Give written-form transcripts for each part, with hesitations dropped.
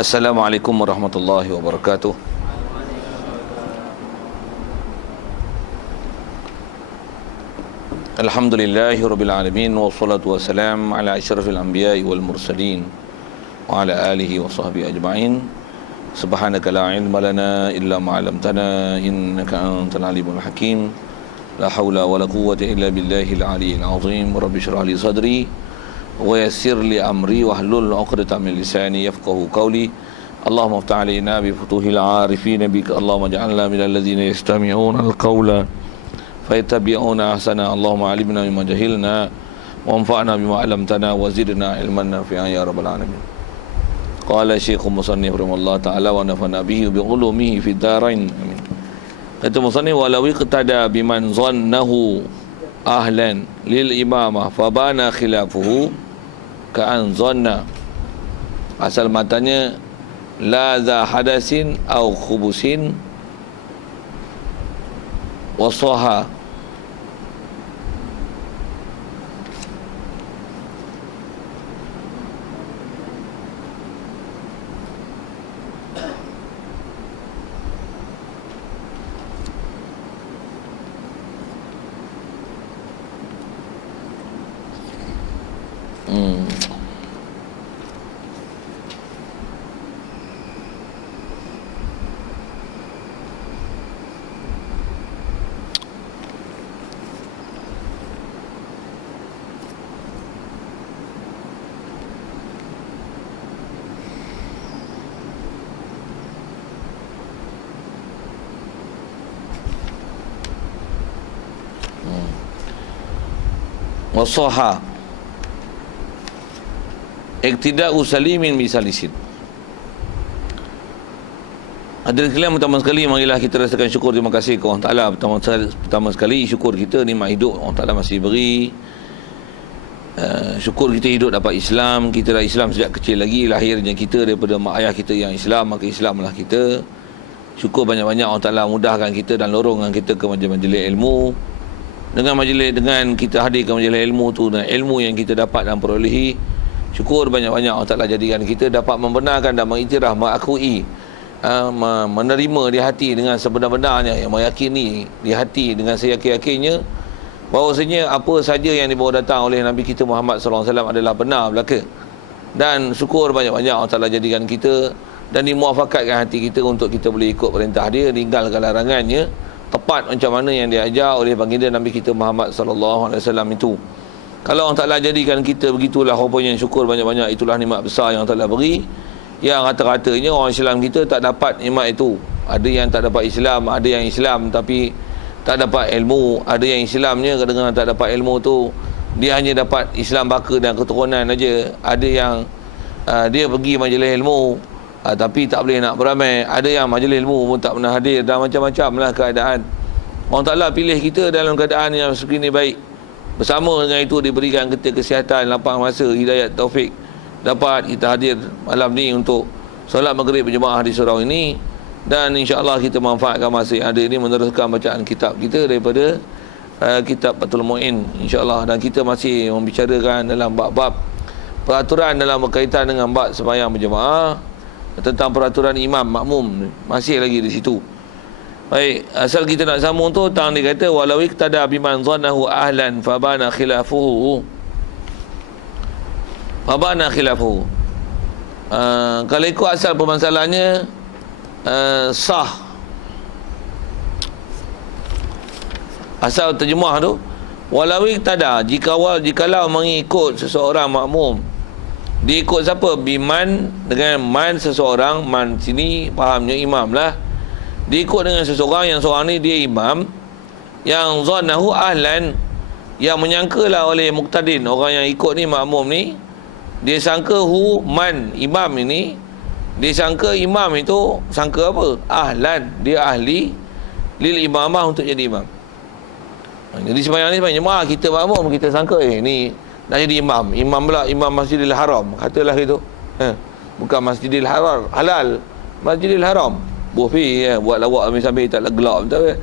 Assalamualaikum warahmatullahi wabarakatuh. Alhamdulillahi rabbil alamin, wassalatu wassalam ala asyrafil anbiya'i wal mursalin wa ala alihi wa sahbihi ajma'in. Subhanaka la ilma lana illa ma 'allamtana innaka antal alimul hakim. La haula wa la quwwata illa billahil aliyyil azim. Rabbi shrah li sadri wa yassir li amri wahlul 'uqdatam min lisani yafqahu qawli. Allahumma iftah 'alaina bi futuhil 'arifin bika. Allahumma ij'alna minal ladzina yastami'una al-qawla fayattabi'una ahsana. Allahumma 'allimna mimma jahilna wanfa'na bima 'allamtana wa zidna ilman nafi'an ya rabbal alamin. Qala Syekh Musannif rahimahullah ta'ala wa nafa'na bihi bi ulumihi fid darain. Amin. Kata musannif, walau iqtada biman zannahu ahlan lil imamah fabana khilafuhu ka'an zanna. Asal matanya la za hadasin au khubusin wasaha. Wasaha iktida'u salimin bisalisin. Hadirin sekalian, pertama sekali marilah kita rasakan syukur, terima kasih kepada Allah Taala. Pertama sekali syukur kita nikmat hidup Allah Taala masih beri. Syukur kita hidup dapat Islam. Kita dah Islam sejak kecil lagi, lahirnya kita daripada mak ayah kita yang Islam, maka Islamlah kita. Syukur banyak-banyak Allah Taala mudahkan kita dan lorongkan kita ke majlis-majlis ilmu. Dengan kita hadir ke majlis ilmu tu, dan ilmu yang kita dapat dan perolehi, syukur banyak-banyak Allah Ta'ala jadikan kita dapat membenarkan dan mengiktiraf, mengakui, menerima di hati dengan sebenar-benarnya, yang meyakini di hati dengan seyakin-yakinnya bahawasanya apa saja yang dibawa datang oleh Nabi kita Muhammad SAW adalah benar belaka. Dan syukur banyak-banyak Allah Ta'ala jadikan kita dan dimuafakatkan hati kita untuk kita boleh ikut perintah dia, tinggalkan larangannya tepat macam mana yang diajar oleh baginda Nabi kita Muhammad SAW itu. Kalau Allah Ta'ala jadikan kita begitulah rupanya, syukur banyak-banyak, itulah nikmat besar yang Allah Ta'ala beri. Yang rata-ratanya orang Islam kita tak dapat nikmat itu. Ada yang tak dapat Islam, ada yang Islam tapi tak dapat ilmu. Ada yang Islamnya kadang-kadang tak dapat ilmu tu, dia hanya dapat Islam baka dan keturunan aja. Ada yang dia pergi majlis ilmu tapi tak boleh nak beramai. Ada yang majlis ilmu pun tak pernah hadir, dan macam-macam lah keadaan. Allah Ta'ala pilih kita dalam keadaan yang segini baik. Bersama dengan itu diberikan kita kesihatan, lapang masa, hidayat, taufik, dapat kita hadir malam ni untuk solat maghrib berjemaah di surau ini. Dan insya-Allah kita manfaatkan masa yang ada ini meneruskan bacaan kitab kita daripada kitab Fathul Mu'in insya-Allah. Dan kita masih membicarakan dalam bab-bab peraturan dalam berkaitan dengan bab sembahyang berjemaah, tentang peraturan imam makmum, masih lagi di situ. Baik, asal kita nak sambung tu, tang dia kata walau iktada biman zannahu ahlan fabana khilafuhu. Fabana khilafuhu. Kalau ikut asal permasalahannya sah. Asal terjemah tu walau iktada, jikalau mengikut seseorang makmum. Dia ikut siapa? Biman, dengan man seseorang. Man sini fahamnya imam lah. Dia ikut dengan seseorang, yang seorang ni dia imam, yang zannahu ahlan, yang menyangkalah oleh muqtadin, orang yang ikut ni, makmum ni, dia sangka man, imam ini, dia sangka imam itu, sangka apa? Ahlan, dia ahli lil imamah, untuk jadi imam. Jadi sembahyang ni sembahyang jemaah, kita makmum, kita sangka ni nak jadi imam. Imam pula imam Masjidil Haram, katalah gitu. Bukan Masjidil Haram halal, Masjidil Haram. Bufi buat lawak sambil tak gelap betul.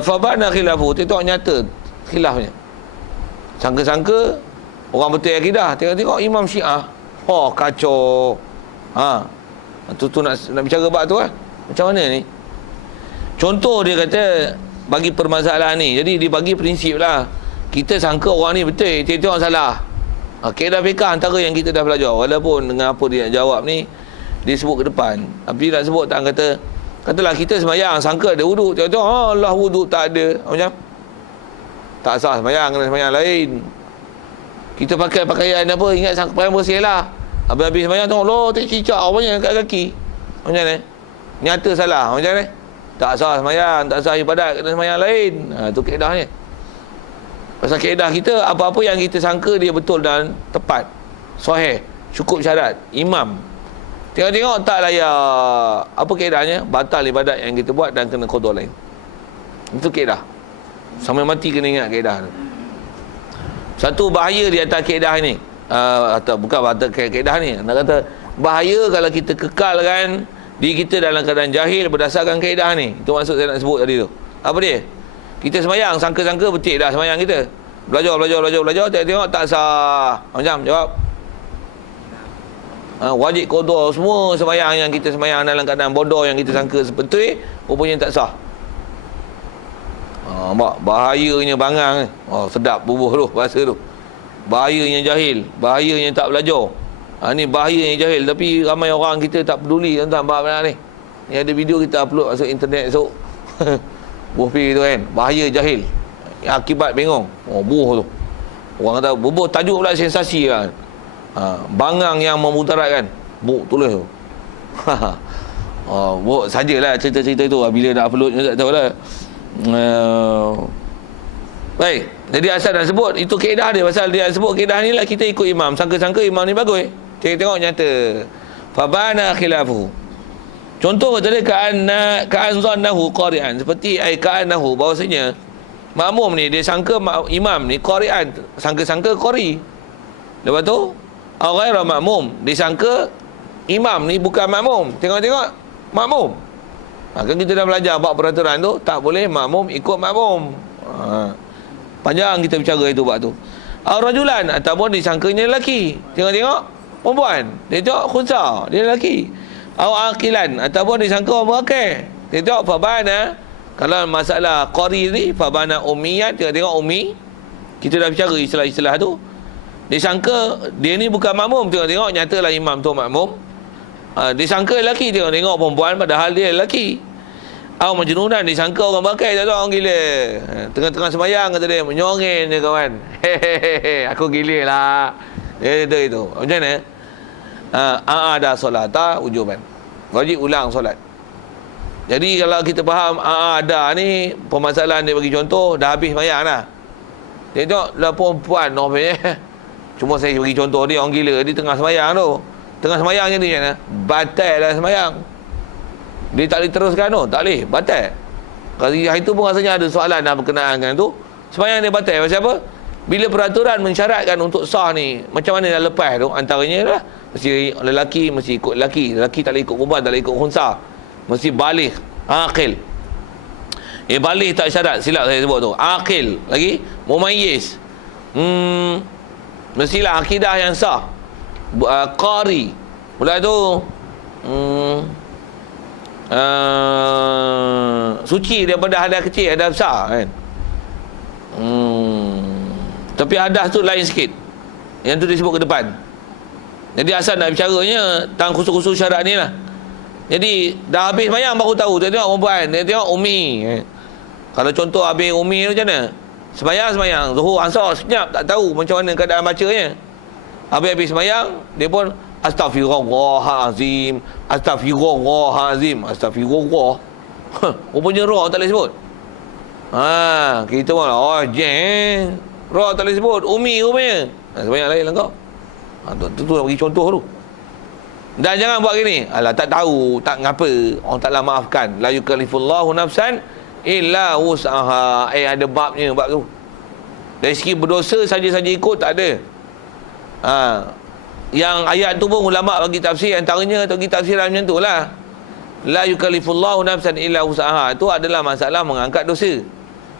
Fabana khilafu, tengok nyata khilafnya. Sangka-sangka orang betul akidah, tengok-tengok imam Syiah. Oh, kacau. Tu nak bicara bab tu lah. Macam mana ni? Contoh dia kata bagi permasalahan ni. Jadi dia bagi prinsip lah. Kita sangka orang ni betul, tengok orang salah. Kaedah fiqah antara yang kita dah belajar. Walaupun dengan apa dia nak jawab ni, dia sebut ke depan. Tapi nak sebut tak, katalah kita semayang, sangka ada wuduk, tengok Allah wuduk tak ada. Macam tak sah semayang, kena semayang lain. Kita pakai pakaian apa, ingat pakaian bersih lah. Habis-habis semayang tengok, Allah cicak banyak kat kaki. Macam ni? Nyata salah. Macam ni? Tak sah semayang, tak sah ibadat, kena semayang lain. Tu kaedahnya. Pasal kaedah kita, apa-apa yang kita sangka dia betul dan tepat, sahih, cukup syarat, imam, tengok-tengok tak layak, apa kaedahnya? Batal ibadat yang kita buat dan kena qada lain. Itu kaedah. Sampai mati kena ingat kaedah tu. Satu bahaya di atas kaedah ni, atau bukan atas kaedah ni, nak kata bahaya kalau kita kekalkan diri kita dalam keadaan jahil berdasarkan kaedah ni. Itu maksud saya nak sebut tadi tu. Apa dia? Kita semayang, sangka-sangka betul dah semayang kita. Belajar, tengok tak sah. Macam, jawab. Wajib qada semua semayang yang kita semayang dalam keadaan bodoh yang kita sangka betul, rupanya tak sah. Bahayanya bangang. Sedap bubuh tu, bahasa tu. Bahayanya jahil, bahayanya tak belajar. Ni bahayanya jahil, tapi ramai orang kita tak peduli tentang bab ni. Ni ada video kita upload masuk internet esok. Buah tu kan, bahaya jahil, akibat bengong. Buah tu orang kata bubuh, tajuk pula sensasi kan. Bangang yang memudaratkan, tulis tu. Sajalah cerita-cerita tu, bila nak upload tak tahulah. Baik, jadi asal dah sebut itu kaedah dia. Pasal dia sebut kaedah ni lah, kita ikut imam, sangka-sangka imam ni bagus, tengok nyata fabana khilafu. Contoh kata dia ka'an zannahu qari'an, seperti ka'annahu, bahawasanya makmum ni dia sangka imam ni qari'an, sangka-sangka qari. Lepas tu ghaira makmum, dia sangka imam ni bukan makmum, tengok-tengok makmum. Kan kita dah belajar bab peraturan tu, tak boleh makmum ikut makmum. Panjang kita bicara itu bab tu. Rajulan, ataupun disangkanya lelaki, tengok-tengok perempuan, dia tengok khunsa, dia lelaki. Aqilan, ataupun disangka orang berakal, dia tengok fabana. Kalau masalah qari ni, fabana ummiyat, tengok ummi. Kita dah bicara istilah-istilah tu. Disangka dia ni bukan makmum, tengok-tengok nyatalah imam tu makmum. Disangka lelaki, tengok-tengok perempuan padahal dia lelaki. Majnunan, disangka orang berakal, tak tahu orang gila. Tengah-tengah semayang kata dia, menyongeng je kawan. Hehehe, aku gila lah. Itu. Macam mana? Ada solata wujuban, wajib ulang solat. Jadi kalau kita faham ada ni, permasalahan dia bagi contoh, dah habis semayang dah. Dia tengok lah perempuan cuma saya bagi contoh dia, orang gila, dia tengah semayang tu. Tengah semayang je ni macam mana? Batal dah semayang. Dia tak boleh teruskan tu, tak boleh, batal. Kalau hari tu pun rasanya ada soalan dah berkenaan dengan tu, semayang dia batal. Pasal apa? Bila peraturan mensyaratkan untuk sah ni, macam mana dah lepas tu, antaranya lah mesti lelaki mesti ikut lelaki, lelaki tak boleh ikut perempuan, tak boleh ikut khunsa, mesti baligh, aqil. Baligh tak syarat, silap saya sebut tu. Aqil lagi, mumayyiz. Mestilah akidah yang sah. Qari pula tu suci daripada hadas kecil, hadas besar kan. Tapi hadas tu lain sikit, yang tu disebut ke depan. Jadi asal nak bicaranya tentang khusus-khusus syarat ni lah. Jadi dah habis semayang baru tahu. Dia tengok perempuan, dia tengok ummi. Kalau contoh habis ummi macam mana? Semayang, zuhur, asar, senyap, tak tahu macam mana keadaan bacanya. Habis semayang, dia pun Astaghfirullahalazim, Astaghfirullah. Rupanya roh tak boleh sebut. Kita pun roh tak boleh sebut, umi rupanya. Semayang lain lah kau. Tu bagi contoh tu. Dan jangan buat gini, alah tak tahu, tak ngapa, orang taklah maafkan. La yukallifullahu nafsan illa wus'aha. Ada babnya bab tu. Dari segi berdosa saja-saja ikut tak ada. Yang ayat tu pun ulama bagi tafsir, antaranya bagi tafsiran macam tu lah. La yukallifullahu nafsan illa wus'aha, itu adalah masalah mengangkat dosa.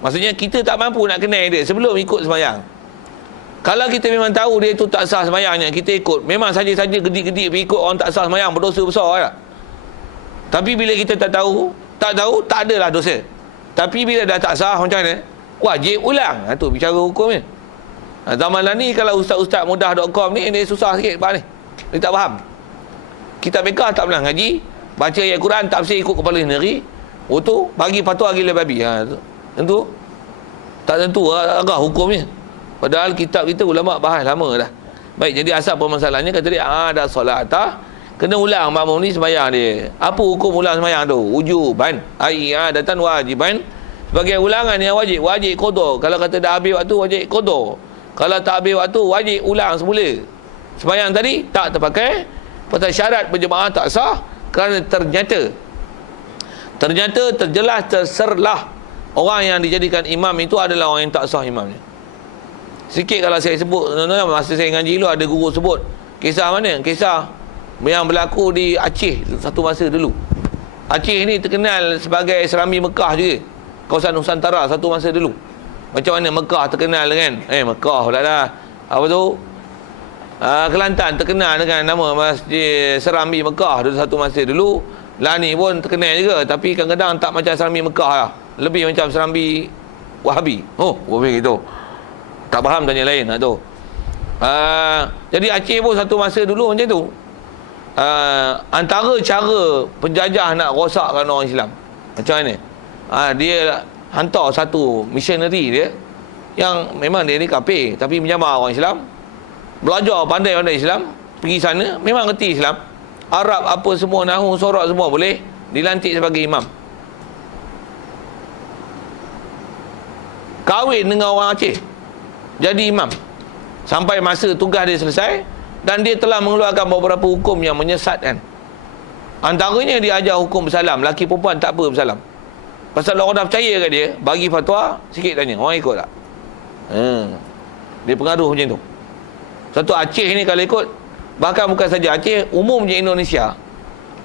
Maksudnya kita tak mampu nak kenal dia sebelum ikut semayang. Kalau kita memang tahu dia tu tak sah semayangnya, kita ikut, memang saja-saja gedik-gedik pergi ikut orang tak sah semayang, berdosa besar lah. Tapi bila kita tak tahu, tak adalah dosa. Tapi bila dah tak sah, macam mana? Wajib ulang. Itu bicara hukumnya. Zaman lah ni, kalau ustaz-ustaz mudah.com ni, dia susah sikit Pak ni. Dia tak faham. Kitab fiqh tak pernah ngaji, baca ayat Quran tak mesti ikut kepala sendiri. Tu bagi fatwa gila babi. Tentu tak tentu agak hukumnya. Padahal kitab kita ulama bahas lama dah. Baik, jadi asal permasalahannya kata dia ada solat kena ulang makmum ni sembahyang dia. Apa hukum ulang sembahyang tu? Wujuban, datang wajiban. Sebagai ulangan yang wajib qada. Kalau kata dah habis waktu, wajib qada. Kalau tak habis waktu, wajib ulang semula. Sembahyang tadi tak terpakai, pasal syarat berjemaah tak sah, kerana ternyata terjelas terserlah orang yang dijadikan imam itu adalah orang yang tak sah imamnya. Sikit kalau saya sebut, masa saya ngaji dulu ada guru sebut kisah mana? Kisah yang berlaku di Aceh satu masa dulu. Aceh ni terkenal sebagai Serambi Mekah juga, kawasan Nusantara satu masa dulu. Macam mana Mekah terkenal dengan Mekah pula dah. Apa tu? Kelantan terkenal dengan nama Masjid Serambi Mekah dulu satu masa dulu. Lani pun terkenal juga, tapi kadang-kadang tak macam Serambi Mekah lah. Lebih macam Serambi Wahabi. Gitu. Tak faham tanya lain tu. Jadi Aceh pun satu masa dulu macam tu. Antara cara penjajah nak rosakkan orang Islam macam mana? Dia hantar satu missionary dia yang memang dia ni kafir tapi menyamar orang Islam, belajar pandai Islam, pergi sana memang reti Islam, Arab apa semua, nahu sorak semua boleh, dilantik sebagai imam, kahwin dengan orang Aceh, jadi imam sampai masa tugas dia selesai. Dan dia telah mengeluarkan beberapa hukum yang menyesatkan. Antaranya dia ajar hukum bersalam. Laki perempuan tak apa bersalam. Pasal orang dah percaya kat dia, bagi fatwa, sikit tanya, orang ikut tak? Dia pengaruh macam tu. Satu Aceh ni kalau ikut, bahkan bukan saja Aceh, umumnya Indonesia.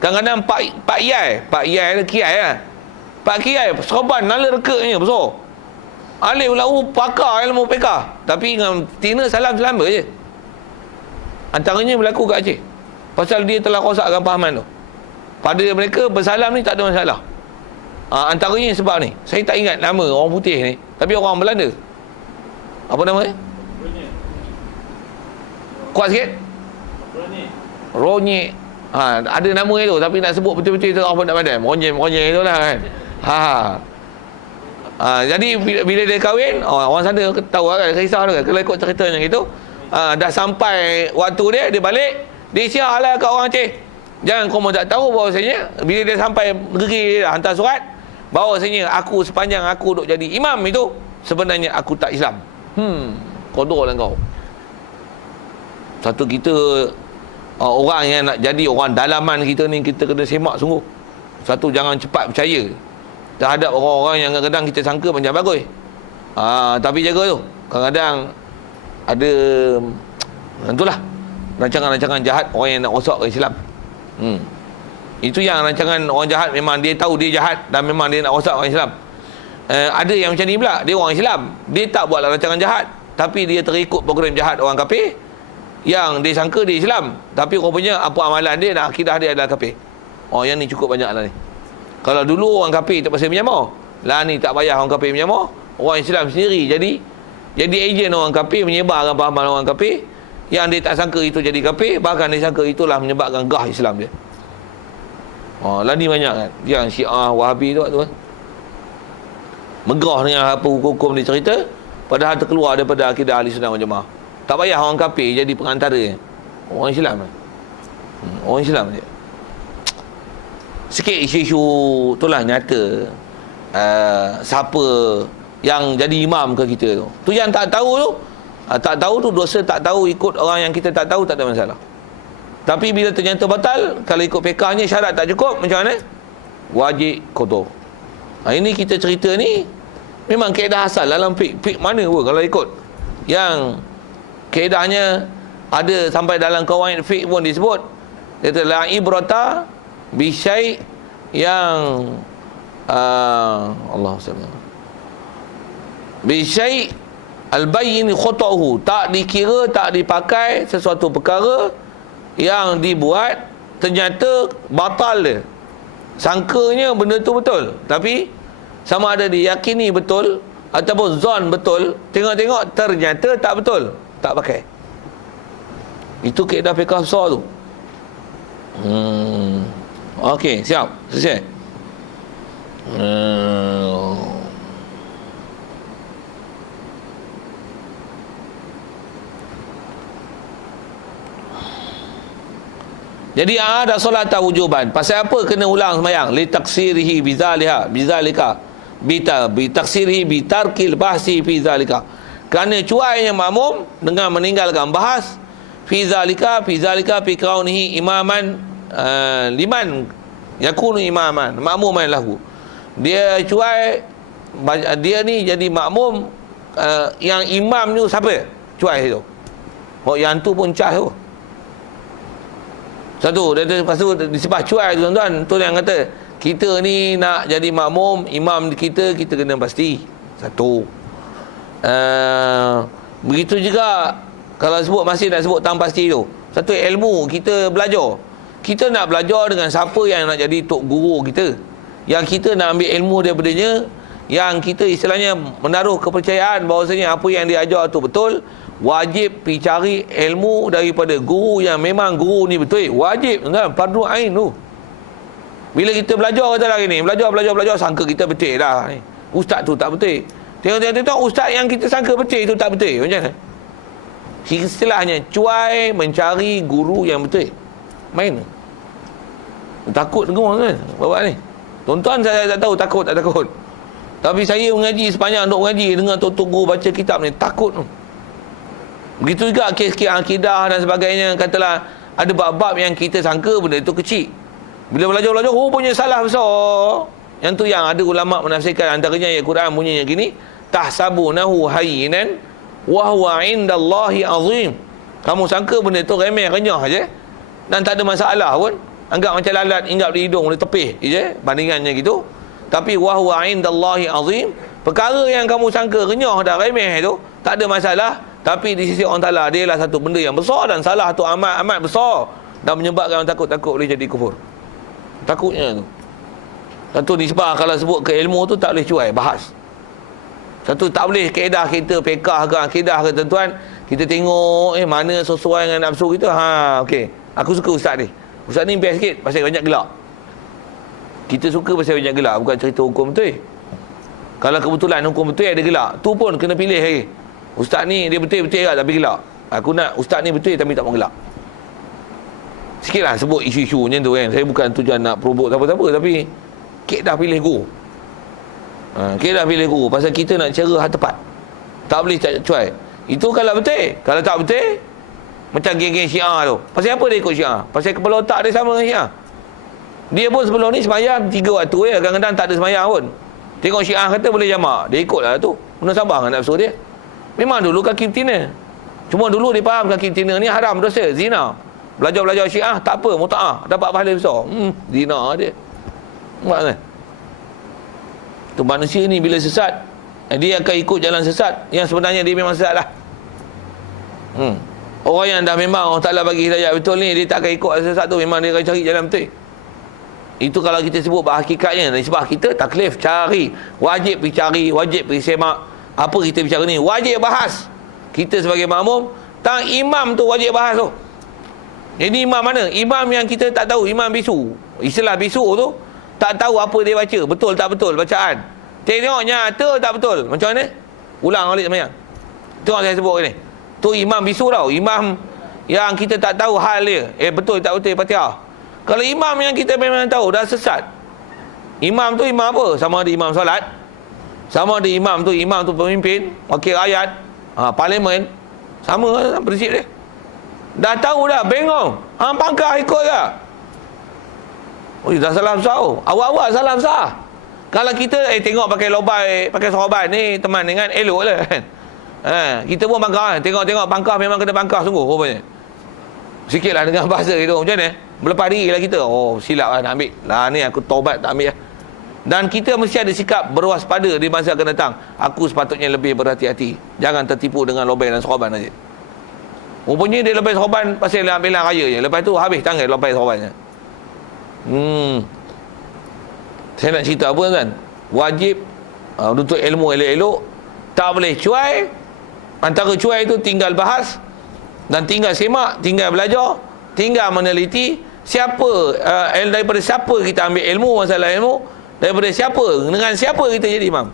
Kadang-kadang Pak Kiai lah. Pak Kiai serban nala rekaknya besar. Alif lau pakar ilmu fiqh, tapi dengan tina salam-salam je. Antaranya berlaku kat Aceh. Pasal dia telah rosakkan fahaman tu. Pada mereka bersalam ni tak ada masalah. Antaranya sebab ni, saya tak ingat nama orang putih ni, tapi orang Belanda. Apa nama dia? Kuat sikit? Ronyek. Ada nama itu, tapi nak sebut betul-betul itu apa tak pandai. Ronyek itulah kan. Jadi bila dia kahwin, orang sana tahu kan, kisah tu kan. Kalau ikut ceritanya gitu, dah sampai waktu dia balik, dia siarlah kat orang Aceh. Jangan kamu tak tahu bahawasanya bila dia sampai negeri dia hantar surat bahawasanya aku sepanjang aku duk jadi imam itu sebenarnya aku tak Islam. Kodorlah kau. Satu kita orang yang nak jadi orang dalaman kita ni, kita kena semak sungguh. Satu, jangan cepat percaya terhadap orang-orang yang kadang-kadang kita sangka macam bagus. Tapi jaga tu. Kadang-kadang ada itulah rancangan-rancangan jahat orang yang nak rosak ke Islam. Itu yang rancangan orang jahat, memang dia tahu dia jahat dan memang dia nak rosak orang Islam. Ada yang macam ni pula, dia orang Islam, dia tak buatlah rancangan jahat, tapi dia terikut program jahat orang kafir yang dia sangka dia Islam, tapi rupanya apa amalan dia dan akidah dia adalah kafir. Yang ni cukup banyak lah ni. Kalau dulu orang kafir tak pasal menyamar, lah ni tak payah orang kafir menyamar, orang Islam sendiri jadi ejen orang kafir, menyebarkan fahaman orang kafir yang dia tak sangka itu jadi kafir, bahkan dia sangka itulah menyebabkan gah Islam dia. Lah ni banyak kan yang Syiah Wahabi tu kan, megah dengan apa hukum dia cerita, padahal terkeluar daripada akidah Ahli Sunnah wal Jamaah. Tak payah orang kafir jadi pengantara orang Islam. Orang Islam dia. Sikit isu-isu itulah nyata. Siapa yang jadi imam ke kita tu. Tu yang tak tahu tu. Tak tahu tu dosa, tak tahu ikut orang yang kita tak tahu tak ada masalah. Tapi bila ternyata batal, kalau ikut fiqahnya syarat tak cukup, macam mana? Wajib qada. Ini kita cerita ni memang kaedah asal dalam fiqh mana pun kalau ikut. Yang kaedahnya ada sampai dalam kawaid fiqh pun disebut. Kata la ibrata bi syai' yang Allah SWT bisyai' al-bayyin khata'uhu, tak dikira, tak dipakai sesuatu perkara yang dibuat ternyata batal dia. Sangkanya benda tu betul, tapi sama ada diyakini betul ataupun zon betul, tengok-tengok ternyata tak betul, tak pakai. Itu kaedah fiqh besar tu. Okey, siap. Selesai. Jadi ada solat wujuban. Pasal apa kena ulang sembahyang? Li taksirihi bizalika bi taksirihi bi tarkil bahsi fi zalika. Kerana cuainya makmum dengan meninggalkan bahas fi zalika fi kaunihi imaman liman yakunu imaman makmuman lahu. Dia cuai, dia ni jadi makmum, yang imam tu siapa? Cuai tu. Oh, yang tu pun cah tu. Satu, lepas tu disebab cuai tu tuan-tuan, tu yang kata kita ni nak jadi makmum, imam kita kena pasti. Satu. Begitu juga kalau sebut, masih nak sebut tang pasti tu. Satu, ilmu kita belajar. Kita nak belajar dengan siapa yang nak jadi tok guru kita, yang kita nak ambil ilmu daripadanya, yang kita istilahnya menaruh kepercayaan bahawasanya apa yang dia ajar tu betul. Wajib pergi cari ilmu daripada guru yang memang guru ni betul. Wajib, kan? Fardu ain tu. Bila kita belajar kata lagi ni, belajar sangka kita betul dah. Ustaz tu tak betul. Tengok ustaz yang kita sangka betul itu tak betul. Macam mana? Istilahnya cuai mencari guru yang betul. Main. Takut ke kan bapak ni? Tuan-tuan saya tak tahu takut tak takut. Tapi saya mengaji sepanjang duk mengaji dengan tok guru baca kitab ni, takut tu. Begitu juga kes-kes akidah dan sebagainya. Katalah ada bab-bab yang kita sangka benda itu kecil, bila belajar punya salah besar. Yang tu yang ada ulama menafsirkan, antaranya ayat Quran bunyinya gini, tahsabunahu hayyinan wa huwa indallahi azim. Kamu sangka benda itu remeh renyah aja dan tak ada masalah pun, anggap macam lalat hinggap di hidung, di tepih je bandingannya gitu. Tapi wa huwa indallahi azim, perkara yang kamu sangka renyah dan remeh itu tak ada masalah, tapi di sisi Allah Ta'ala dia lah satu benda yang besar, dan salah tu amat besar dan menyebabkan orang takut boleh jadi kufur. Takutnya tu. Satu disebab kalau sebut ke ilmu tu tak boleh cuai bahas. Satu tak boleh kaedah kita fiqh ke akidah ke tuan-tuan, kita tengok mana sesuai dengan nafsu kita. Okey, aku suka ustaz ni. Ustaz ni best sikit pasal banyak gelak. Kita suka pasal banyak gelak, bukan cerita hukum betul. Kalau kebetulan hukum betul ada gelak, tu pun kena pilih lagi. Ustaz ni dia betul-betul lah tapi gelak. Aku nak ustaz ni betul tapi tak mau gelak. Sikitlah sebut isu-isu macam tu kan. Saya bukan tujuan nak provoke siapa-siapa, tapi kaedah pilih guru. Kaedah pilih guru pasal kita nak cara tepat. Tak boleh tak cuai. Itu kalau betul. Kalau tak betul, macam geng-geng Syiah tu. Pasal apa dia ikut Syiah? Pasal kepala otak dia sama dengan Syiah. Dia pun sebelum ni sembahyang 3 waktu ya, kadang-kadang tak ada sembahyang pun. Tengok Syiah kata boleh jamak, dia ikutlah tu. Munasabah dengan nafsu dia. Memang dulu kaki betina. Cuma dulu dia faham kaki betina ni haram, dosa, zina. Belajar Syiah tak apa, mutaah, dapat pahala besar. Zina dia. Nampak kan? Tu manusia ni bila sesat, dia akan ikut jalan sesat yang sebenarnya dia memang sesat lah. Orang yang dah memang Allah Ta'ala bagi hidayah betul ni, dia tak akan ikut sesat tu, memang dia akan cari jalan betul. Itu kalau kita sebut hakikatnya. Sebab kita taklif cari, wajib pergi cari, wajib pergi semak. Apa kita bicara ni? Wajib bahas. Kita sebagai makmum, tang imam tu wajib bahas tu. Jadi imam mana? Imam yang kita tak tahu, imam bisu. Istilah bisu tu, tak tahu apa dia baca, betul tak betul bacaan. Tengok nyata tak betul. Macam mana? Ulang balik sembahyang. Tengok saya sebut ni. Tu imam bisu tau. Imam yang kita tak tahu hal dia. Betul tak betul Fatihah. Kalau imam yang kita memang tahu dah sesat. Imam tu imam apa? Sama ada imam solat, sama ada imam tu pemimpin, wakil rakyat, parlimen, sama prinsip dia. Dah tahu dah, bengong. Pangkah ikut ke? Oh, dah salah besar. Awal-awal salah besar. Kalau kita tengok pakai lobai, pakai sorban ni teman dengan elok lah kan. Kita pun pangkah, tengok pangkah memang kena pangkah sungguh rupanya. Sikitlah dengan bahasa itu macam mana? Berlepas diri lah kita. Oh, silap lah nak ambil. Lah ni aku taubat tak ambil lah. Dan kita mesti ada sikap berwaspada di masa akan datang. Aku sepatutnya lebih berhati-hati. Jangan tertipu dengan lobai dan sorban saja. Rupanya dia lobai sorban pasal ambilan raya je. Lepas tu habis tangan lobai sorbannya. Saya nak cerita apa kan? Wajib menuntut ilmu elok-elok. Tak boleh cuai. Antara cuai itu tinggal bahas dan tinggal semak, tinggal belajar, tinggal meneliti. Siapa daripada siapa kita ambil ilmu, masalah ilmu, daripada siapa, dengan siapa kita jadi imam.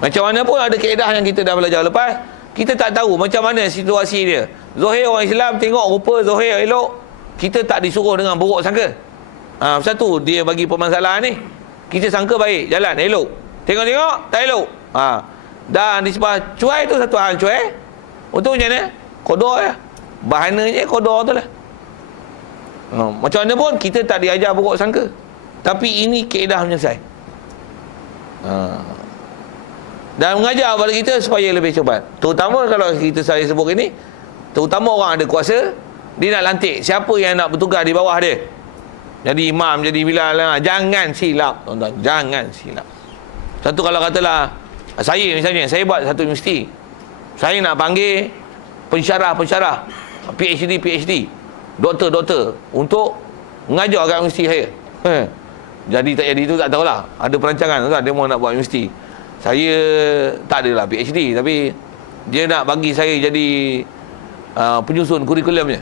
Macam mana pun ada kaedah yang kita dah belajar lepas. Kita tak tahu macam mana situasi dia. Zahir orang Islam tengok rupa Zahir elok, kita tak disuruh dengan buruk sangka. Pasal tu dia bagi permasalahan ni. Kita sangka baik, jalan elok, tengok-tengok tak elok. Dan disebab cuai tu satu hal cuai. Untuk macam mana? Qada ya. Bahananya qada tu lah. Macam mana pun kita tak diajar buruk sangka. Tapi ini kaedah menyelesai. Dan mengajar kepada kita supaya lebih cepat. Terutama kalau kita saya sebut ini, terutama orang ada kuasa, dia nak lantik siapa yang nak bertugas di bawah dia. Jadi imam, jadi bilal, jangan silap, tuan-tuan, jangan silap. Satu kalau katalah saya misalnya, saya buat satu universiti, saya nak panggil pensyarah, PhD, doktor untuk mengajar kat universiti saya. Jadi tak jadi tu tak tahulah. Ada perancangan tuan, dia mau nak buat universiti. Saya tak adalah PhD, tapi dia nak bagi saya jadi penyusun kurikulumnya.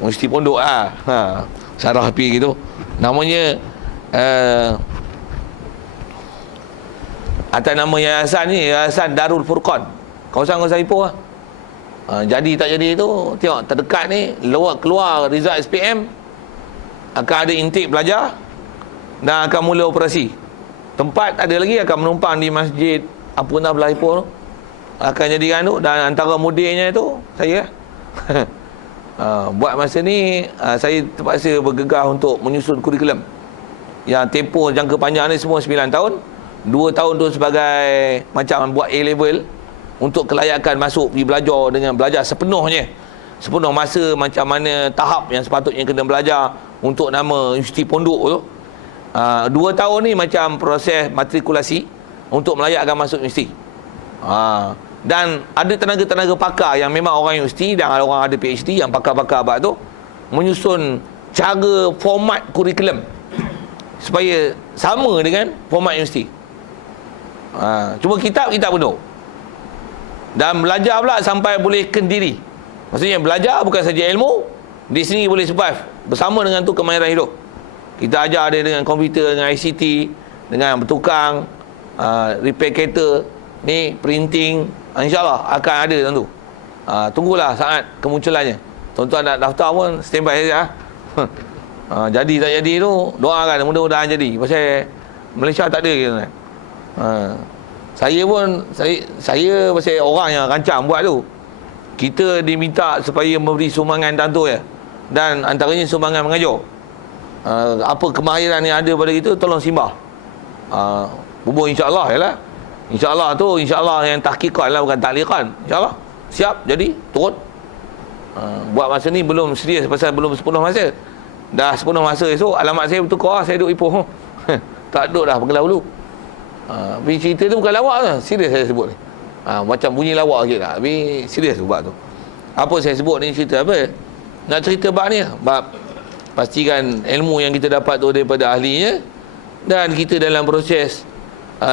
Universiti Pondok Sarah P gitu. Namanya atas nama yayasan ni, Yayasan Darul Furqan. Kawasan-kawasan Ipoh . Jadi tak jadi tu, tengok terdekat ni, keluar result SPM, akan ada intake pelajar dan akan mula operasi. Tempat ada lagi akan menumpang di masjid apa nak belah Ipoh tu. Akan jadi anu, dan antara mudirnya tu saya. Buat masa ni saya terpaksa bergegas untuk menyusun kurikulum yang tempoh jangka panjang ni semua 9 tahun. 2 tahun tu sebagai macam buat A-level untuk kelayakan masuk pergi belajar dengan belajar sepenuh masa, macam mana tahap yang sepatutnya kena belajar untuk nama Universiti Pondok tu. 2 tahun ni macam proses matrikulasi untuk melayakkan masuk universiti. Dan ada tenaga-tenaga pakar yang memang orang universiti, dan ada orang ada PhD yang pakar-pakar abad tu, menyusun cara format kurikulum supaya sama dengan format universiti. Cuma kitab penuh. Dan belajar pula sampai boleh kendiri. Maksudnya belajar bukan saja ilmu, di sini boleh survive bersama dengan tu kemahiran hidup. Kita ajar dia dengan komputer, dengan ICT, dengan bertukang, repair kereta, ni printing, insyaAllah akan ada tentu. Tunggulah saat kemunculannya. Tuan-tuan nak daftar pun standby saja. Jadi tak jadi tu, doakan mudah-mudahan jadi. Pasal Malaysia tak ada gitu kan. Saya pun saya pasal orang yang rancang buat tu, kita diminta supaya memberi sumbangan tentu ya. Dan antaranya sumbangan mengajar. Apa kemahiran yang ada pada kita, tolong simbah. Hubung insya-Allah yalah. InsyaAllah tu, insyaAllah yang tahqiqan lah, bukan takliqan. InsyaAllah siap jadi turun. Buat masa ni belum serius pasal belum sepenuh masa. Dah sepenuh masa esok alamat saya bertukar, saya duduk Ipoh. Tak duduk dah Pengelah Hulu. Tapi cerita tu bukan lawak lah, serius saya sebut ni. Macam bunyi lawak sikit lah, tapi serius tu bab tu. Apa saya sebut ni, cerita apa? Nak cerita bab ni, bab pastikan ilmu yang kita dapat tu daripada ahlinya, dan kita dalam proses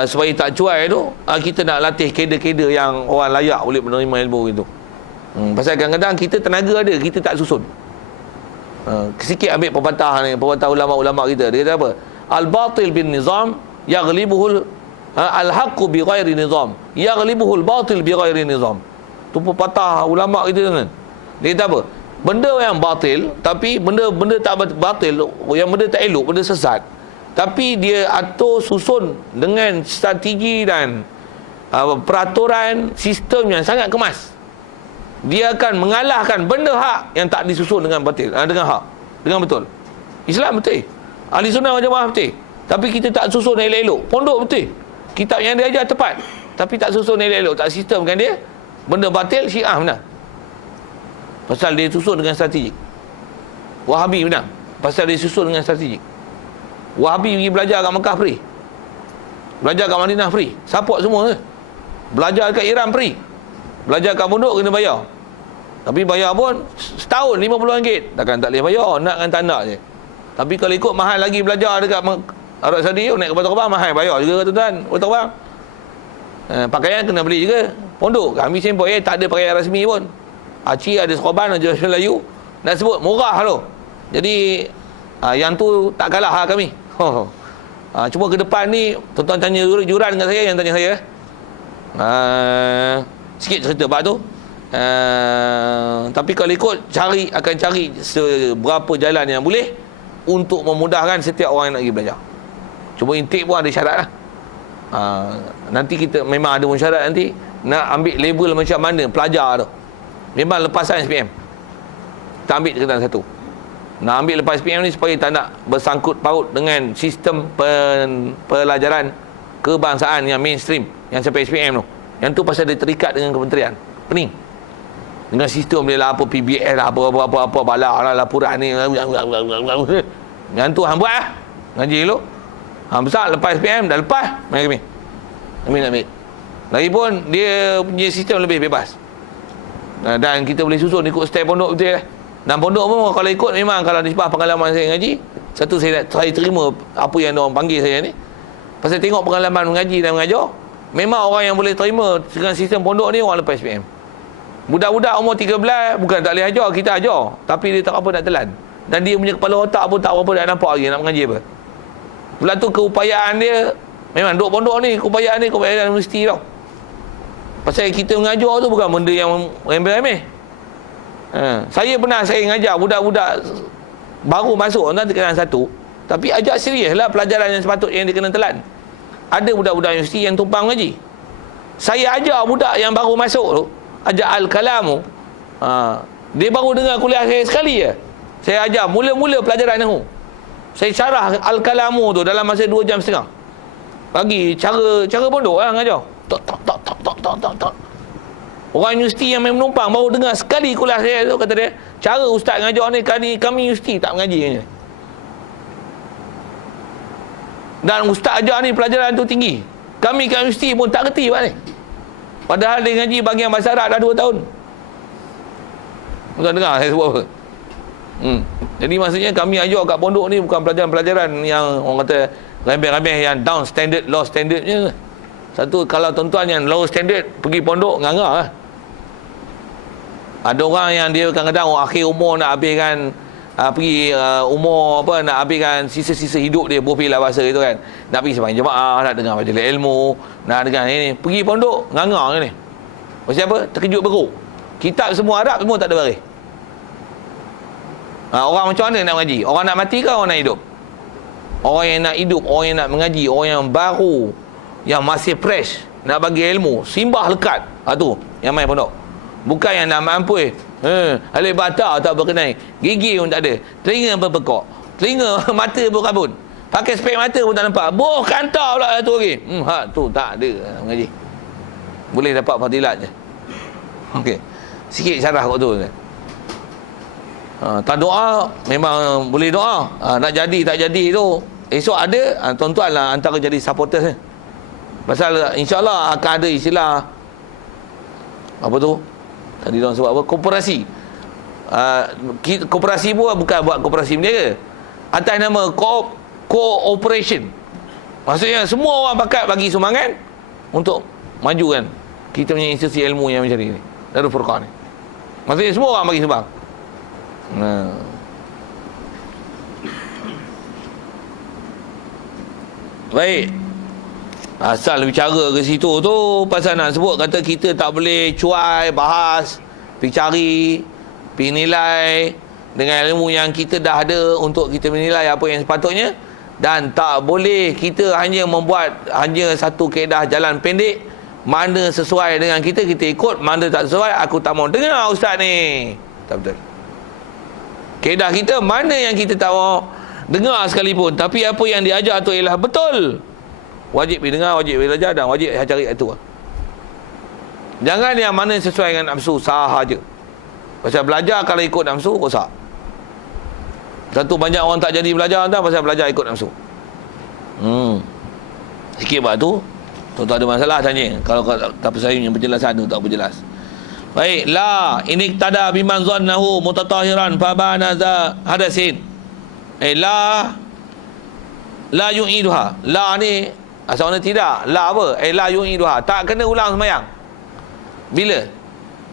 supaya tak cuai tu, kita nak latih kader-kader yang orang layak boleh menerima ilmu itu. Pasal kadang-kadang kita tenaga ada, kita tak susun. Sikit ambil pepatah ulama-ulama kita. Dia kata apa? Al-batil bin nizam yaghlibuhul al-haqqu bi ghairi nizam yaghlibuhul batil bi ghairi nizam. Tu pepatah ulama kita kan. Dia kata apa? Benda yang batil, tapi benda tak batil, yang benda tak elok, benda sesat, tapi dia atur susun dengan strategi dan peraturan sistem yang sangat kemas. Dia akan mengalahkan benda hak yang tak disusun dengan batil, dengan hak, dengan betul. Islam betul, ahli sunnah wal jamaah betul, tapi kita tak susun elok-elok. Pondok betul, kitab yang dia ajar tepat, tapi tak susun elok-elok, tak sistemkan dia. Benda batil, Syiah benar, pasal dia susun dengan strategi. Wahabi benar, pasal dia susun dengan strategi. Wahabi pergi belajar kat Mekah free, belajar kat Madinah free, support semua ke. Belajar kat Iran free, belajar kat pondok kena bayar. Tapi bayar pun setahun RM50, takkan tak boleh bayar, nak kan tak nak je. Tapi kalau ikut mahal lagi belajar dekat Arab Saudi, naik kapal terbang mahal, bayar juga tuan-tuan kapal terbang. Pakaian kena beli juga. Pondok kami sempoi tak ada pakaian rasmi pun. Acik ada sekorban, ada Melayu. Nak sebut murah tu. Jadi yang tu tak kalah kami. Cuma ke depan ni tuan-tuan tanya juran dengan saya, yang tanya saya. Sikit cerita bab tu. Tapi kalau ikut akan cari seberapa jalan yang boleh untuk memudahkan setiap orang yang nak pergi belajar. Cuma intake pun ada syarat lah. Nanti kita memang ada syarat nanti nak ambil label macam mana pelajar tu. Memang lepasan SPM. Kita ambil ketentuan satu. Nak ambil lepas SPM ni supaya tak nak bersangkut paut dengan sistem pelajaran kebangsaan yang mainstream yang sampai SPM tu. Yang tu pasal dia terikat dengan kementerian. Pening. Dengan sistem dia lah, apa PBS lah, apa balak lah, laporan ni. Yang tu hang buat lah. Ngaji dulu. Hang besar lepas SPM dah lepas, mari kami. Ambil. Lagipun dia punya sistem lebih bebas. Dan kita boleh susun ikut style pondok betul lah. Dan pondok pun kalau ikut memang kalau disebab pengalaman saya ngaji, satu saya terima apa yang diorang panggil saya ni. Pasal tengok pengalaman mengaji dan mengajar, memang orang yang boleh terima dengan sistem pondok ni orang lepas SPM. Budak-budak umur 13 bukan tak boleh ajar, kita ajar, tapi dia tak apa nak telan. Dan dia punya kepala otak pun tak apa nak nampak lagi nak mengaji apa. Pula tu keupayaan dia memang duk pondok ni, keupayaan universiti tau. Pasal kita mengajar tu bukan benda yang remeh-remeh. Saya pernah ngajar budak-budak baru masuk nanti kenal satu, tapi ajak serius lah pelajaran yang sepatutnya yang dia kena telan. Ada budak-budak universiti yang tumpang mengaji. Saya ajar budak yang baru masuk tu, ajar Al-Kalam tu, dia baru dengar kuliah saya sekali je. Saya ajar mula-mula pelajaran tu. Saya syarah Al-Kalam tu dalam masa 2 jam setengah. Bagi cara pondok lah ngajar. Tok. Orang universiti yang main menumpang baru dengar sekali kuliah saya tu, kata dia, cara ustaz ngajar ni kami universiti tak mengaji. Dan ustaz ajar ni pelajaran tu tinggi. Kami kat universiti pun tak kerti buat ni. Padahal dia ngaji bahagian bahasa Arab dah 2 tahun. Tuan dengar saya sebut apa? Jadi maksudnya kami ajar kat pondok ni bukan pelajaran-pelajaran yang orang kata remeh-remeh, yang down standard, low standardnya. Satu, kalau tuan-tuan yang low standard pergi pondok, ngangah lah. Ada orang yang dia kadang-kadang akhir umur nak habiskan pergi umur apa, nak habiskan sisa-sisa hidup dia, berpilah bahasa itu kan, nak pergi sembahyang jemaah, nak dengar majlis ilmu, nak dengar ini, pergi pondok ngangah ni. Pasal apa? Terkejut beruk. Kitab semua Arab semua tak ada baris. Orang macam mana nak mengaji? Orang nak mati ke orang nak hidup? Orang yang nak hidup, orang yang nak mengaji, orang yang baru, yang masih fresh, nak bagi ilmu, simbah lekat. Tu yang main pondok. Bukan yang nak mampu alif bata tak berkenai, gigi pun tak ada, telinga berpekak, telinga mata berkabut, pakai spek mata pun tak nampak, boh kantar pula tu lagi. Tu tak ada mengaji. Boleh dapat fadilat je. Okey, sikit syarah kat tu kan. Tak doa memang boleh doa. Nak jadi tak jadi tu esok ada, tuan-tuan lah antara jadi supporters ni. Pasal insya-Allah akan ada istilah apa tu? Tadi orang sebut apa? Koperasi. Koperasi pun bukan buat koperasi berniaga. Atas nama cooperation. Maksudnya semua orang bakat bagi sumbangan untuk majukan kita punya institusi ilmu yang macam ni. Darul Furqan ni. Maksudnya semua orang bagi sumbang. Baik. Asal bicara ke situ tu pasal nak sebut kata kita tak boleh cuai, bahas, pergi cari, pergi nilai dengan ilmu yang kita dah ada untuk kita menilai apa yang sepatutnya. Dan tak boleh kita hanya membuat hanya satu kaedah jalan pendek, mana sesuai dengan kita ikut, mana tak sesuai aku tak mau dengar ustaz ni. Tak betul. Kaedah kita mana yang kita tak mau dengar sekalipun, tapi apa yang diajar tu ialah betul. Wajib dengar, wajib belajar dan wajib cari itu. Jangan yang mana sesuai dengan nafsu sahaja. Pasal belajar kalau ikut nafsu rosak. Satu banyak orang tak jadi belajar entah pasal belajar ikut nafsu. Sikit buat tu. Tuan-tuan ada masalah tanya. Kalau tak saya yang penjelasan tu tak berjelas. Baik, la ini tada biman zannahu mutatahiran fa bana za hadasin. La yu'iduha. La ni asal mana tidak. La apa? La yu'iduha. Tak kena ulang sembahyang. Bila?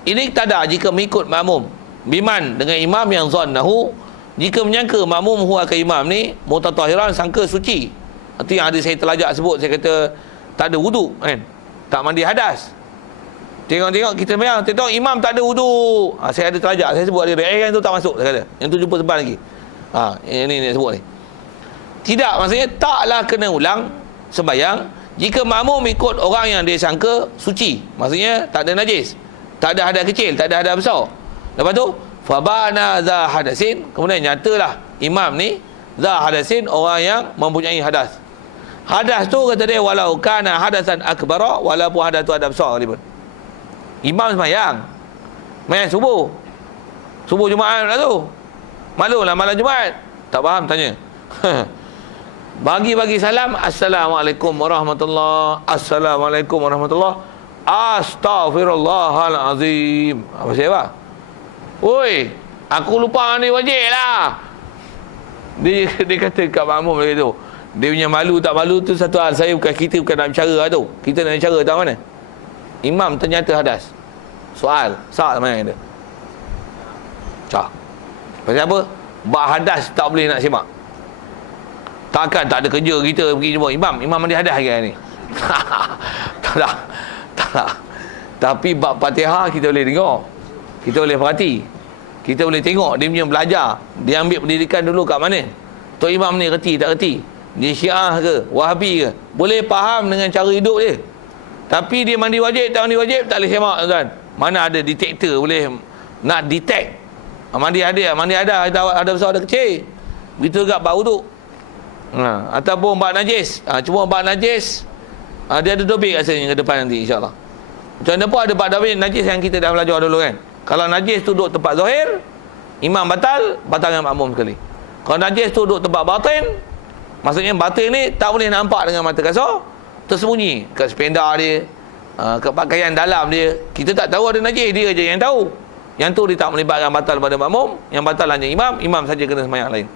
Ini tak ada jika mengikut makmum. Biman dengan imam yang zannahu, jika menyangka makmum huwa ke imam ni mutatahiran, sangka suci. Itu yang ada saya terlajak sebut, saya kata tak ada wudu kan. Tak mandi hadas. Tengok-tengok kita sembahyang, tengok imam tak ada wudu. Saya ada terlajak, saya sebut dia yang tu tak masuk, saya kata. Yang tu jumpa sebar lagi. Ini sebut ni. Tidak, maksudnya taklah kena ulang sembahyang jika makmum ikut orang yang dia sangka suci. Maksudnya tak ada najis, tak ada hadas kecil, tak ada hadas besar. Lepas tu fabana za hadasin, kemudian nyatalah imam ni za hadasin, orang yang mempunyai hadas. Hadas tu kata dia walau kana hadasan akbara, walaupun hadas tu hadas besar sekalipun. Imam sembahyang subuh Jumaat lah tu. Maklumlah malam Jumaat. Tak faham tanya. Bagi salam, Assalamualaikum warahmatullahi. Assalamualaikum warahmatullahi. Astaghfirullahalazim. Apa siapa? Oi, aku lupa ni wajib lah. Dia kata kat makmum lagi tu. Dia punya malu tak malu tu satu hal. Kita bukan nak bicara lah tu. Kita nak bicara tahu mana? Imam ternyata hadas. Soal sama yang ada. Pasal apa? Bak hadas tak boleh nak semak. Takkan tak ada kerja kita pergi jumpa imam mandi hadas hari ni. Tak. Tapi bab Fatihah kita boleh dengar. Kita boleh perhati. Kita boleh tengok dia punya belajar. Dia ambil pendidikan dulu kat mana? Tok imam ni reti tak reti? Dia Syiah ke? Wahabi ke? Boleh faham dengan cara hidup dia. Tapi dia mandi wajib, tak mandi wajib, tak boleh semak tuan. Mana ada detektor boleh nak detect. Mandi ada besar ada kecil. Begitu juga bab wuduk. Ataupun bab najis. Cuma bab najis dia ada dobik rasanya ke depan nanti insya-Allah. Macam mana pun ada bab dobik najis yang kita dah belajar dulu kan. Kalau najis tu duduk tempat zahir, imam batal dengan makmum sekali. Kalau najis tu duduk tempat batin, maksudnya batin ni tak boleh nampak dengan mata kasar, tersembunyi kat sependa dia, kat pakaian dalam dia. Kita tak tahu ada najis, dia je yang tahu. Yang tu dia tak melibatkan batal pada makmum, yang batal hanya imam saja kena sembahyang lain.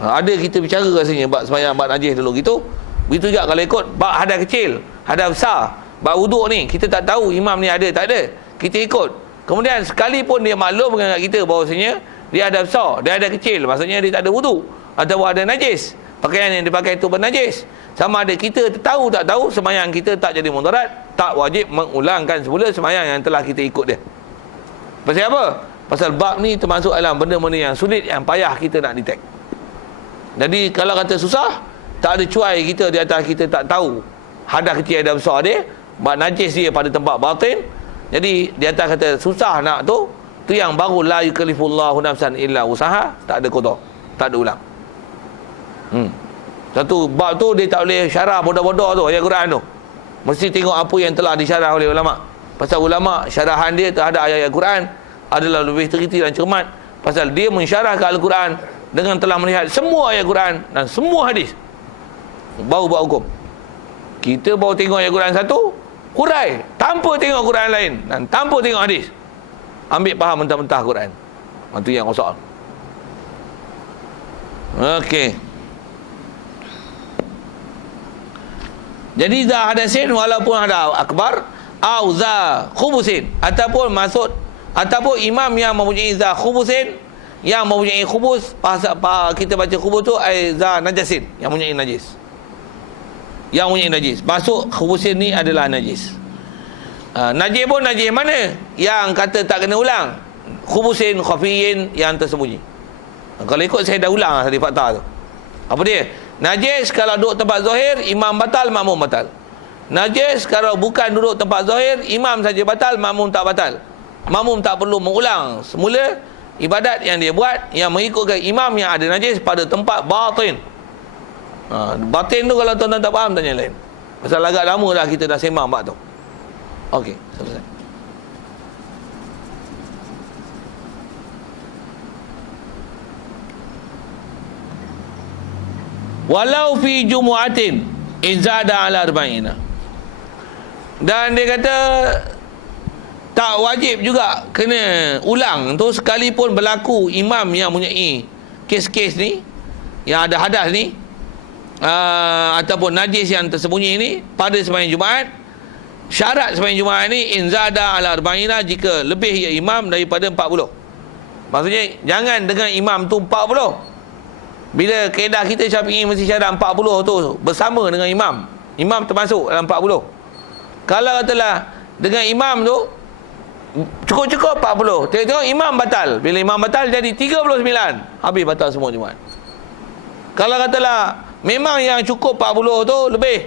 Ada kita bicara rasanya bab sembahyang bab najis dulu gitu. Begitu juga kalau ikut bab hadas kecil, hadas besar, bab wuduk ni kita tak tahu imam ni ada tak ada, kita ikut. Kemudian sekalipun dia maklum dengan kita bahawasanya dia ada besar, dia ada kecil, maksudnya dia tak ada wudu atau ada najis, pakaian yang dipakai itu bernajis, sama ada kita tahu tak tahu, sembahyang kita tak jadi mudarat, tak wajib mengulangkan semula sembahyang yang telah kita ikut dia. Pasal apa? Pasal bab ni termasuk dalam benda-benda yang sulit, yang payah kita nak detect. Jadi kalau kata susah, tak ada cuai kita di atas kita tak tahu hadas kecil ada besar dia, bab najis dia pada tempat batin. Jadi di atas kata susah nak tu yang baru la yukallifullahu nafsan illa usaha, tak ada qada, tak ada ulang. Satu bab tu dia tak boleh syarah bodoh-bodoh tu ayat Quran tu. Mesti tengok apa yang telah disyarah oleh ulama. Pasal ulama syarahan dia terhadap ayat-ayat Quran adalah lebih teliti dan cermat, pasal dia mensyarahkan Al-Quran dengan telah melihat semua ayat Quran dan semua hadis, baru buat hukum. Kita baru tengok ayat Quran satu, hurai tanpa tengok Quran lain dan tanpa tengok hadis, ambil faham mentah-mentah Quran. Itu yang rosak. Okey. Jadi za hadasin walaupun ada akbar, au za khubusin, ataupun imam yang mempunyai za khubusin, yang mempunyai khubus, kita baca khubus tu za najasin, yang mempunyai najis. Yang mempunyai najis. Masuk khubusin ni adalah najis. Najis pun najis mana? Yang kata tak kena ulang. Khubusin khafiyin, yang tersembunyi. Kalau ikut saya dah ulang tadi fakta tu. Apa dia? Najis kalau duduk tempat zahir, imam batal, makmum batal. Najis kalau bukan duduk tempat zahir, imam saja batal, makmum tak batal. Makmum tak perlu mengulang semula ibadat yang dia buat, yang mengikutkan imam yang ada najis pada tempat batin. Batin tu kalau tuan-tuan tak faham, tanya lain. Pasal agak lama dah kita dah sembang bab tu. Okey, selesai. Walau fi jumu'atin izada ala arba'ina. Dan dia kata tak wajib juga kena ulang tu, sekalipun berlaku imam yang mempunyai kes-kes ni yang ada hadas ni, ataupun najis yang tersembunyi ni pada sembahyang Jumaat, syarat sembahyang Jumaat ni inzada ala arba'ina, jika lebih ya imam daripada 40. Maksudnya jangan dengan imam tu 40. Bila kaedah kita Syafi'i mesti syarat 40 tu bersama dengan imam. Imam termasuk dalam 40. Kalau katalah dengan imam tu cukup-cukup 40, tengok imam batal. Bila imam batal jadi 39, habis batal semua Jumaat. Kalau katalah memang yang cukup 40 tu lebih,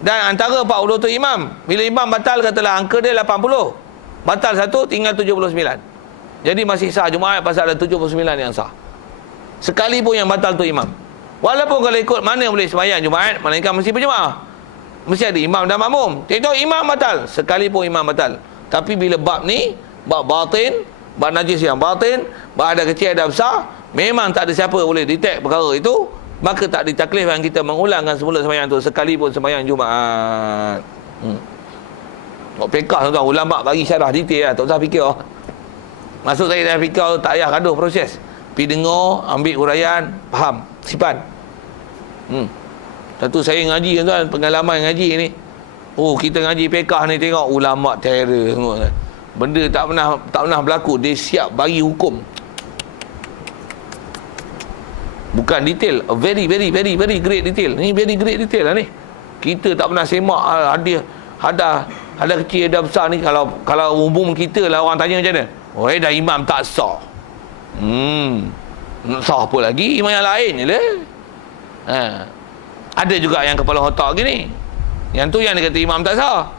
dan antara 40 tu imam, bila imam batal katalah angka dia 80, batal satu, tinggal 79. Jadi masih sah Jumaat pasal ada 79 yang sah. Sekalipun yang batal tu imam. Walaupun kalau ikut mana boleh sembahyang Jumaat, melainkan mesti berjemaah, mesti ada imam dan makmum. Tengok imam batal, sekalipun imam batal. Tapi bila bab ni, bab batin, bab najis yang batin, bab ada kecil ada besar, memang tak ada siapa boleh detect perkara itu, maka tak ditaklifkan kita mengulangkan semula sembahyang tu sekalipun sembahyang Jumaat. Pekah tuan, ulama bagi syarah detail lah, tak usah fikir. Maksud saya dah fikir, tak payah gaduh proses. Pergi dengar, ambil huraian, faham, simpan. Satu saya ngaji tuan, pengalaman ngaji ni. Oh, kita ngaji pekah ni tengok ulama terror semua. Benda tak pernah berlaku, dia siap bagi hukum. Bukan detail, very great detail. Ni very great detail lah ni. Kita tak pernah semak ada kecil ada besar ni. Kalau umum kita lah orang tanya macam mana? Oh, dah imam tak sah. Sah apa lagi? Imam yang lain je lah. Ada juga yang kepala otak gini. Yang tu yang dia kata imam tak sah.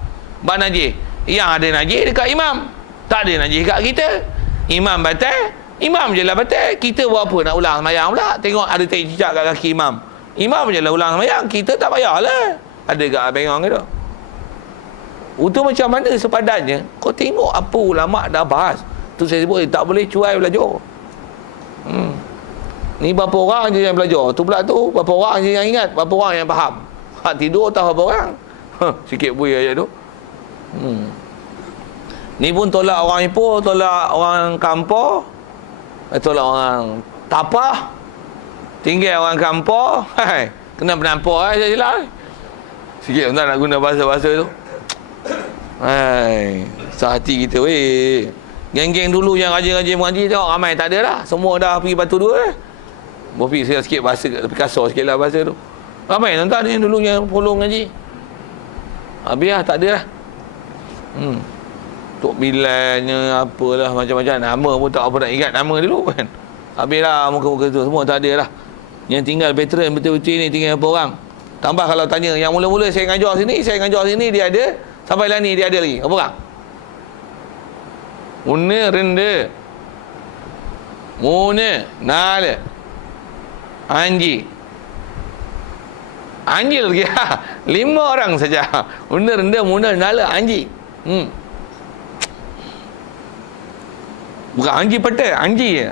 Bab najis, yang ada najis dekat imam, tak ada najis dekat kita. Imam batal, imam je lah batal. Kita buat apa nak ulang sembahyang pula? Tengok ada tai cicak kat kaki imam, imam je lah ulang sembahyang, kita tak payahlah. Ada kat bengong ke tu? Itu macam mana sepadannya? Kau tengok apa ulama dah bahas. Tu saya sebut tak boleh cuai belajar. Ni berapa orang je yang belajar, tu pula tu berapa orang je yang ingat, berapa orang yang faham. Hak tidur tahu berapa orang. Sikit bui aja tu. Ni pun tolak orang Ipoh, tolak orang kampung, tolak orang Tapah, tinggal orang kampung. Kena penampar saya jelas. Sikit tuan nak guna bahasa-bahasa tu. Sehati kita weh. Geng-geng dulu yang rajin-rajin mengaji tengok ramai tak ada dah. Semua dah pergi batu dua dah. Bofi saya sikit bahasa lebih kasar sikit lah bahasa tu. Ramai tuan-tuan yang dulu yang follow mengaji. Habis lah tak ada lah. Tok Bilalnya apalah macam-macam. Nama pun tak apa nak ingat nama dulu kan. Habis lah muka-muka tu semua tak ada lah. Yang tinggal veteran betul-betul ni tinggal berapa orang. Tambah kalau tanya yang mula-mula saya ngajar sini dia ada. Sampai lah ni dia ada lagi. Berapa orang? Muna renda, Muna nala, Anji lagi. 5 orang saja. Muna renda, Muna nala, Anji. Bukan Anji Patel, Anji je.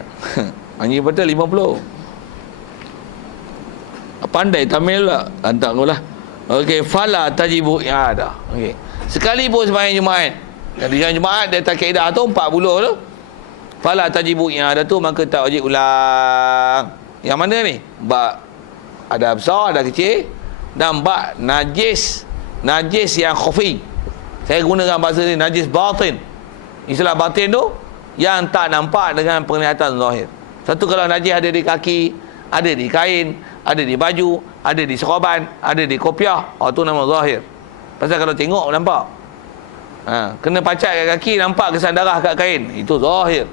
Anji Patel 50. Pandai Tamil lah. Hantar kau lah. Okey, fala tajibu i'adah. Okey. Sekali pun sembahyang Jumaat. Jadi yang Jumaat dia tak kaedah tu 40 tu. Fala tajibu i'adah tu maka tak wajib ulang. Yang mana ni? Bab ada besar, ada kecil, dan bab najis yang khafi. Saya gunakan bahasa ni najis batin. Istilah batin tu yang tak nampak dengan penglihatan zahir. Satu kalau najis ada di kaki, ada di kain, ada di baju, ada di serban, ada di kopiah, tu nama zahir. Pasal kalau tengok nampak. Kena pacat kat kaki, nampak kesan darah kat kain, itu zahir.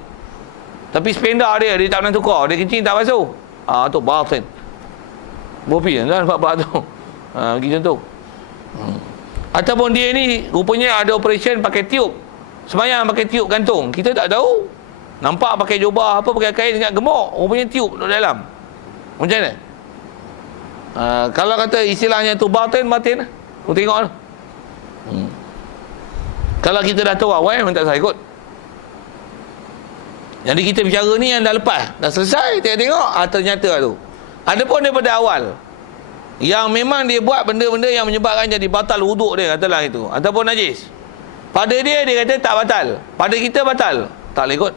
Tapi spendar dia tak pernah tukar, dia kencing tak basuh, tu batin. Bopi kan nampak tu. Macam tu. Ataupun dia ni rupanya ada operation pakai tiup, sembahyang pakai tiup gantung, kita tak tahu. Nampak pakai jubah apa, pakai kain ingat gemuk, rupanya tiup duduk dalam. Macam mana? Kalau kata istilahnya tu batin lah. Kau tengok lah. Kalau kita dah tahu awal memang tak saya ikut. Jadi kita bicara ni yang dah lepas, dah selesai, tengok ternyata tu. Adapun daripada awal yang memang dia buat benda-benda yang menyebabkan jadi batal wuduk dia, katalah itu, ataupun najis. Pada dia kata tak batal, pada kita batal, tak boleh ikut.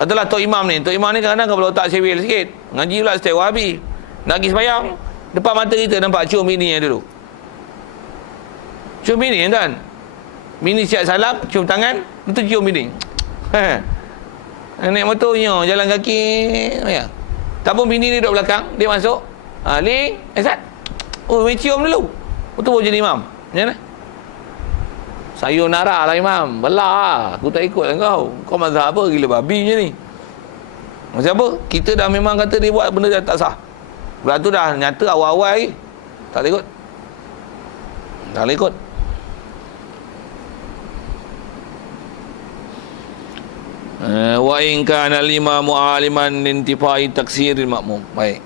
Katalah Tok Imam ni kadang-kadang kalau tak sewil sikit, ngaji pula setiap Wahabi. Nak pergi sembahyang, depan mata kita nampak cium bini yang dulu. Cium bini kan. Bini siap salam, cium tangan, itu cium bini. Naik motornya, jalan kaki. Ya. Tak pun bini ni duduk belakang, dia masuk. Ling, Sat. Oh, main cium dulu. Betul pun jadi imam. Macam mana? Sayonara lah imam. Belah lah. Aku tak ikut lah kau. Kau mazhab apa? Gila babi je ni. Macam apa? Kita dah memang kata dia buat benda dah tak sah. Belah tu dah nyata awal-awal lagi. Tak boleh ikut. Tak boleh ikut. Wa in kana al-imamu aliman intifai taksiril makmum. Baik.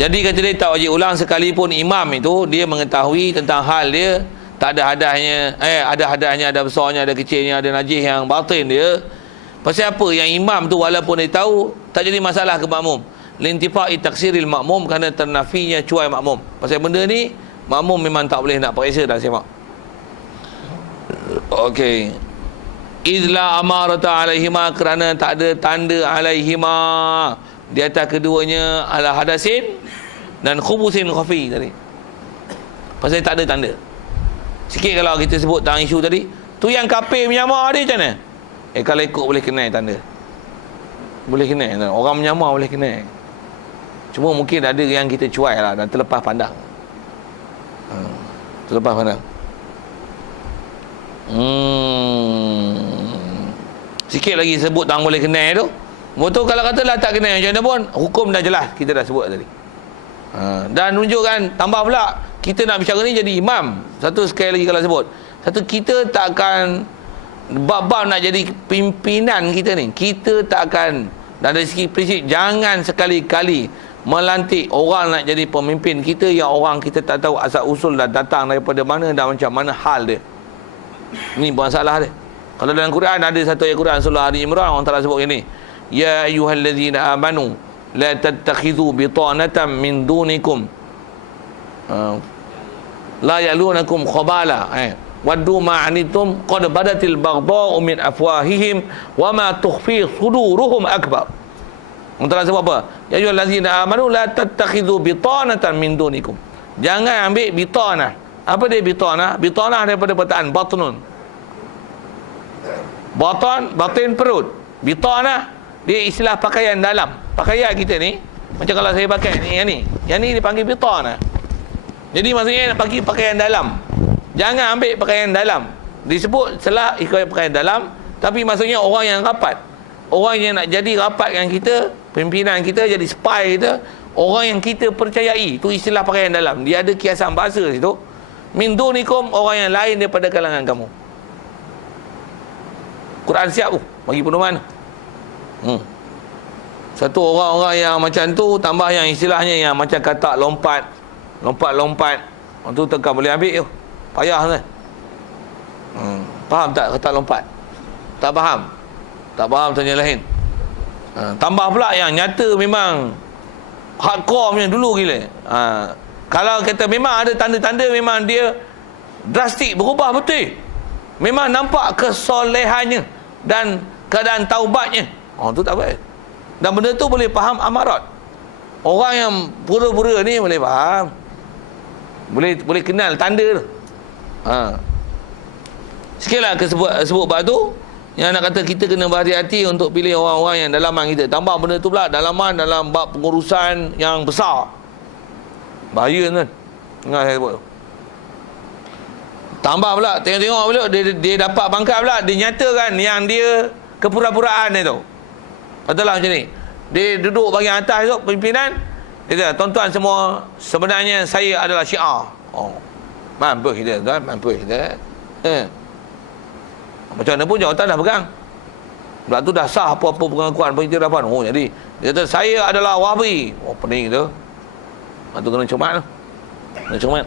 Jadi kata dia tak wajib ulang sekalipun imam itu dia mengetahui tentang hal dia, tak ada hadahnya, ada hadahnya, ada besarnya, ada kecilnya, ada najis yang batin dia. Pasal apa? Yang imam tu walaupun dia tahu tak jadi masalah ke makmum. Lintifai taksiril makmum, kerana ternafinya cuai makmum. Pasal benda ni makmum memang tak boleh nak periksa dah semak. Okey. Izla amarata alaihima, kerana tak ada tanda alaihima di atas keduanya ala hadasin dan khubusin khafi tadi. Pasal tak ada tanda. Sikit kalau kita sebut tentang isu tadi, tu yang kafir menyamar dia macam mana? Kalau ikut boleh kenal tanda. Boleh kenal. Orang menyamar boleh kenal. Cuma mungkin ada yang kita cuai lah dan terlepas pandang. Terlepas pandang. Sikit lagi sebut tang boleh kenal tu. Betul kalau katalah tak kenal macam mana pun, hukum dah jelas, kita dah sebut tadi. Dan tunjukkan, tambah pula kita nak bicara ni jadi imam. Satu sekali lagi kalau sebut, satu, kita tak akan bab-bab nak jadi pimpinan kita ni, kita tak akan, dari segi prinsip jangan sekali-kali melantik orang nak jadi pemimpin kita yang orang kita tak tahu asal usul dan datang daripada mana dan macam mana hal dia. Ini masalah dia. Kalau dalam Quran ada satu ayat Quran surah Ali Imran, orang Taala sebut ini, ya ayyuhallazina amanu la tattakhidhu bitanatan min dunikum la yalunakum khabala waddu ma anitum qad badatil baghdha'u min afwahihim wa ma tukhfi suduruhum akbar. Allah Taala sebut apa? Ya ayyuhallazina amanu la tattakhidhu bitanatan min dunikum. Jangan ambil bitanah. Apa dia bitanah? Bitanah daripada perkataan batnun. Batin perut. Bitanah dia istilah pakaian dalam. Pakaian kita ni, macam kalau saya pakai ni, yang ni dipanggil bitanah. Jadi maksudnya nak pakai pakaian dalam. Jangan ambil pakaian dalam. Disebut selah ikut pakaian dalam, tapi maksudnya orang yang rapat. Orang yang nak jadi rapat dengan kita, pimpinan kita, jadi spy kita, orang yang kita percayai. Itu istilah pakaian dalam. Dia ada kiasan bahasa situ. Min dunikum, orang yang lain daripada kalangan kamu. Quran siap bagi pedoman. Satu orang-orang yang macam tu, tambah yang istilahnya yang macam kata lompat. Tu tekan boleh ambil tu. Payah kan? Faham tak kata lompat? Tak faham? Tak faham tanya lain. Tambah pula yang nyata memang hardcore punya dulu gila. Kalau kata memang ada tanda-tanda memang dia drastik berubah betul. Memang nampak kesolehannya dan keadaan taubatnya. Tu tak baik. Dan benda tu boleh faham amarat. Orang yang pura-pura ni boleh faham. Boleh kenal tanda tu. Sikitlah sebut bab tu. Yang nak kata kita kena berhati-hati untuk pilih orang-orang yang dalaman kita. Tambah benda tu pula dalaman dalam bab pengurusan yang besar. Bahaya kan. Dengar saya sebut tu. Tambah pula, tengok-tengok pula dia dapat pangkat pula, dia nyatakan yang dia kepura-puraan dia tu. Katalah macam ni, dia duduk bahagian atas tu, pimpinan, dia kata, tuan-tuan semua, sebenarnya saya adalah Syiah. Mampu kita tuan, mampu kita. Macam mana pun jawatan dah pegang. Sebab tu dah sah apa-apa pengakuan pengiktirafan. Jadi dia kata saya adalah Wahhabi. Pening tu. Tu kena cermat tu. Kena cermat.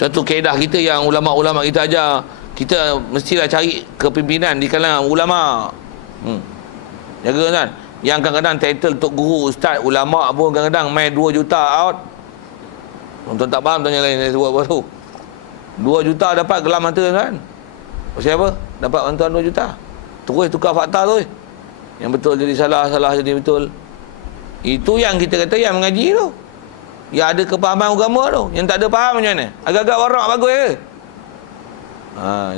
Satu kaedah kita yang ulama-ulama kita ajar, kita mestilah cari kepimpinan di kalangan ulama. Jaga kan. Yang kadang-kadang title Tok Guru, Ustaz, ulama pun kadang-kadang main 2 juta out. Tuan tak faham tanya lain saya sebut apa tu. 2 juta dapat gelam mata kan. Pasal apa? Dapat bantuan 2 juta. Terus tukar fakta tu. Yang betul jadi salah, salah jadi betul. Itu yang kita kata yang mengaji tu, yang ada kepahaman agama tu. Yang tak ada faham macam mana? Agak-agak warak bagus ke?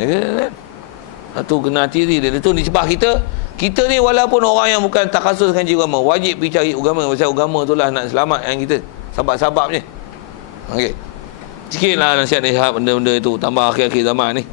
Jaga kan. Itu kena hati-hati dia. Itu sebab kita ni walaupun orang yang bukan takhasus kaji agama, wajib pergi cari agama. Pasal agama tu lah nak selamatkan kita. Sebab-sebabnya. Okey. Sikitlah nasihat benda-benda itu. Tambah akhir-akhir zaman ni.